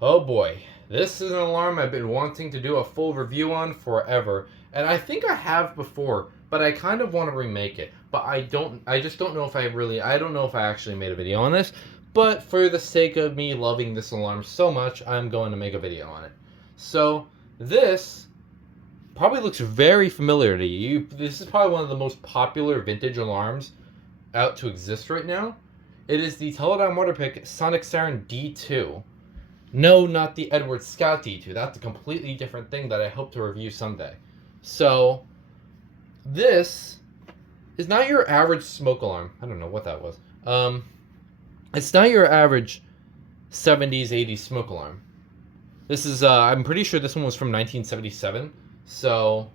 Oh boy, this is an alarm I've been wanting to do a full review on forever, and I think I have before, but I kind of want to remake it. But I just don't know if I don't know if I actually made a video on this, but for the sake of me loving this alarm so much, I'm going to make a video on it. So, this probably looks very familiar to you. This is probably one of the most popular vintage alarms out to exist right now. It is the Teledyne Waterpik Sonic Siren D-2. No, not the Edward Scout D2. That's a completely different thing that I hope to review someday. So, this is not your average smoke alarm. I don't know what that was. It's not your average 70s, 80s smoke alarm. This is, I'm pretty sure this one was from 1977. So,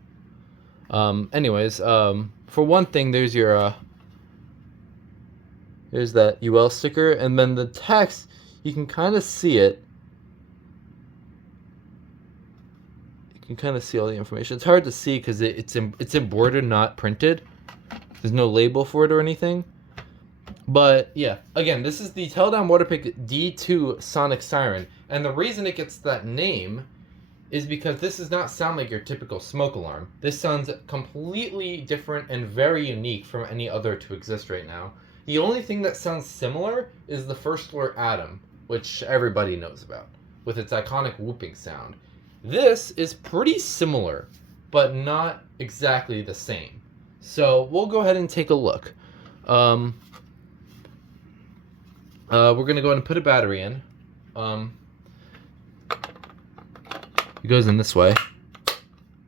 anyways, for one thing, there's your, there's that UL sticker, and then the text, you can kind of see it. You can kind of see all the information. It's hard to see because it's embroidered, not printed. There's no label for it or anything. But yeah, again, this is the Teledyne Waterpik D2 Sonic Siren, and the reason it gets that name is because this does not sound like your typical smoke alarm. This sounds completely different and very unique from any other to exist right now. The only thing that sounds similar is the First Floor Atom, which everybody knows about, with its iconic whooping sound. This is pretty similar, but not exactly the same. So we'll go ahead and take a look. We're going to go ahead and put a battery in. It goes in this way,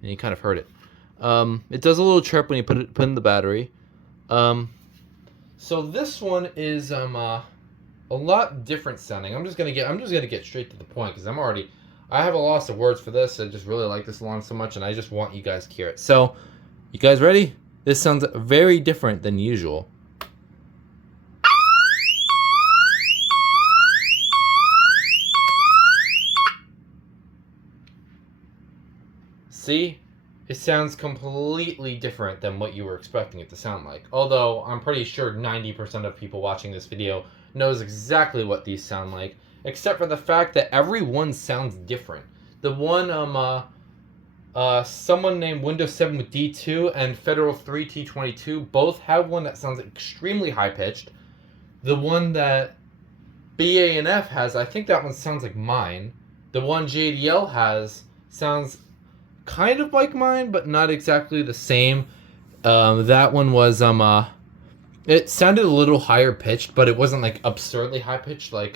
and you kind of heard it. It does a little chirp when you put in the battery. So this one is a lot different sounding. I'm just gonna get straight to the point because I have a loss of words for this. I just really like this alarm so much, and I just want you guys to hear it. So, you guys ready? This sounds very different than usual. See? It sounds completely different than what you were expecting it to sound like. Although, I'm pretty sure 90% of people watching this video knows exactly what these sound like, except for the fact that every one sounds different. The one, someone named Windows 7 with D2 and Federal 3 T22 both have one that sounds extremely high-pitched. The one that BANF has, I think that one sounds like mine. The one JDL has sounds kind of like mine, but not exactly the same. That one was, it sounded a little higher pitched, but it wasn't like absurdly high pitched like,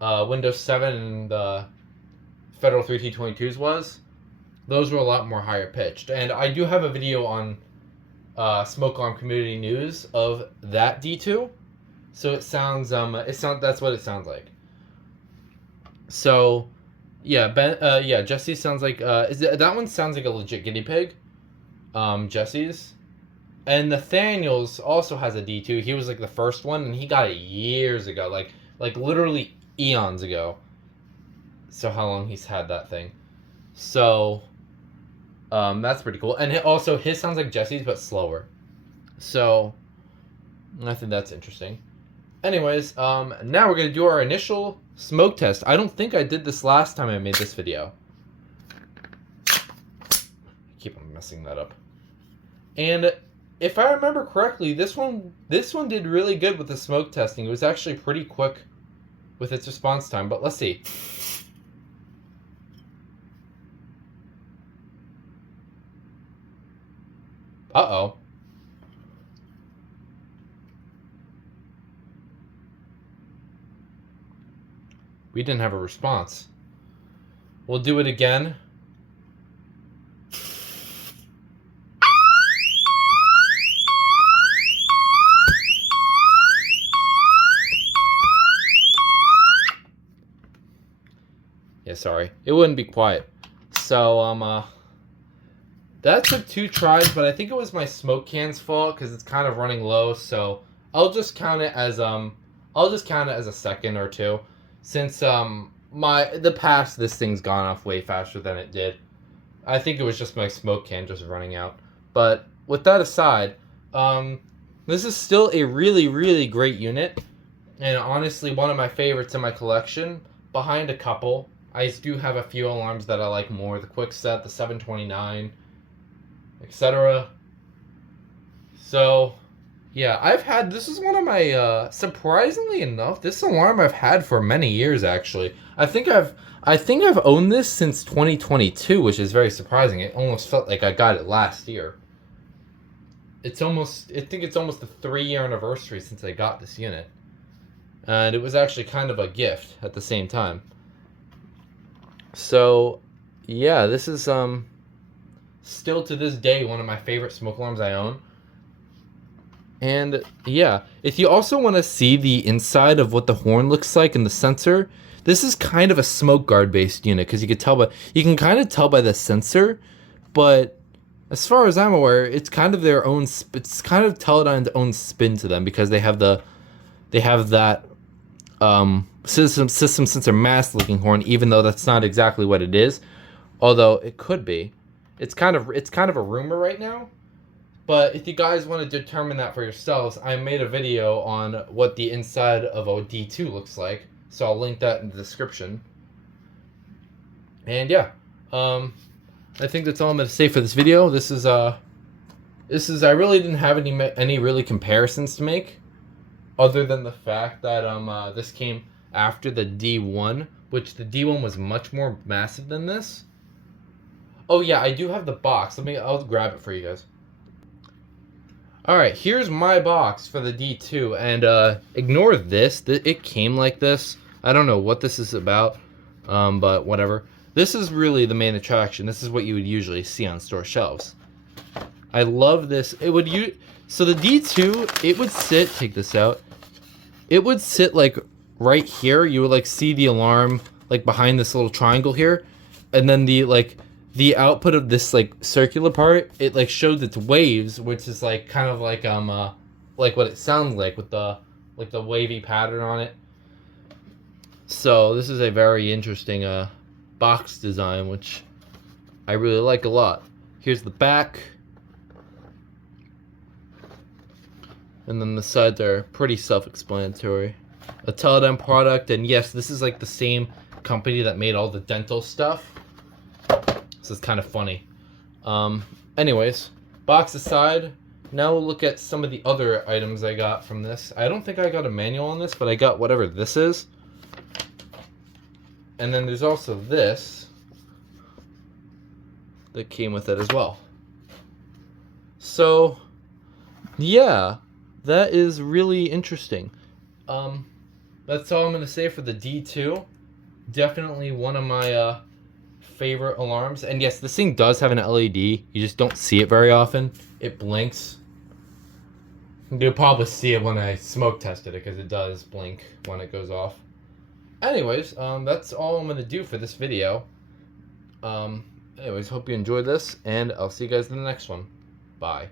Windows 7 and Federal 3 T22s was. Those were a lot more higher pitched. And I do have a video on Smoke Alarm Community News of that D2. So it sounds, that's what it sounds like. So, yeah, Jesse's sounds like, that one sounds like a legit guinea pig. Jesse's. And Nathaniel's also has a D2. He was like the first one, and he got it years ago, like literally eons ago. So how long he's had that thing. So, that's pretty cool. And his sounds like Jesse's, but slower. So, I think that's interesting. Anyways, now we're going to do our initial smoke test. I don't think I did this last time I made this video. I keep on messing that up. And if I remember correctly, this one did really good with the smoke testing. It was actually pretty quick with its response time, but let's see. Uh-oh. We didn't have a response. We'll do it again. Yeah, sorry. It wouldn't be quiet. So, that took 2 tries, but I think it was my smoke can's fault because it's kind of running low, so I'll just count it as a second or 2. Since this thing's gone off way faster than it did. I think it was just my smoke can just running out. But with that aside, this is still a really, really great unit, and honestly one of my favorites in my collection. behind a couple. I do have a few alarms that I like more. The Quickset, the 729, etc. So, yeah, this is one of my, surprisingly enough, this alarm I've had for many years, actually. I think I've owned this since 2022, which is very surprising. It almost felt like I got it last year. I think it's almost the 3-year anniversary since I got this unit. And it was actually kind of a gift at the same time. So, yeah, this is, still to this day one of my favorite smoke alarms I own. And yeah, if you also want to see the inside of what the horn looks like and the sensor, this is kind of a SmokeGard based unit, because you can kind of tell by the sensor, but as far as I'm aware, it's kind of their own. It's kind of Teledyne's own spin to them, because they have that system sensor mask looking horn, even though that's not exactly what it is, although it could be. It's kind of a rumor right now. But if you guys want to determine that for yourselves, I made a video on what the inside of a D-2 looks like, so I'll link that in the description. And yeah, I think that's all I'm going to say for this video. This is I really didn't have any really comparisons to make, other than the fact that this came after the D1, which the D1 was much more massive than this. Oh yeah, I do have the box. I'll grab it for you guys. Alright, here's my box for the D2, and ignore this. It came like this. I don't know what this is about, but whatever. This is really the main attraction. This is what you would usually see on store shelves. I love this. So the D2, it would sit, take this out, it would sit like right here. You would like see the alarm like behind this little triangle here, and then the output of this like circular part, it like shows its waves, which is like kind of like what it sounds like with the wavy pattern on it. So this is a very interesting box design, which I really like a lot. Here's the back, and then the sides are pretty self-explanatory. A Teledyne product, and yes, this is like the same company that made all the dental stuff. So it's kind of funny. Anyways, box aside, now we'll look at some of the other items I got from this. I don't think I got a manual on this, but I got whatever this is. And then there's also this that came with it as well. So, yeah, that is really interesting. That's all I'm going to say for the D2. Definitely one of my favorite alarms. And yes, this thing does have an LED. You just don't see it very often. It blinks. You'll probably see it when I smoke tested it, because it does blink when it goes off. Anyways, that's all I'm going to do for this video. Anyways, hope you enjoyed this, and I'll see you guys in the next one. Bye.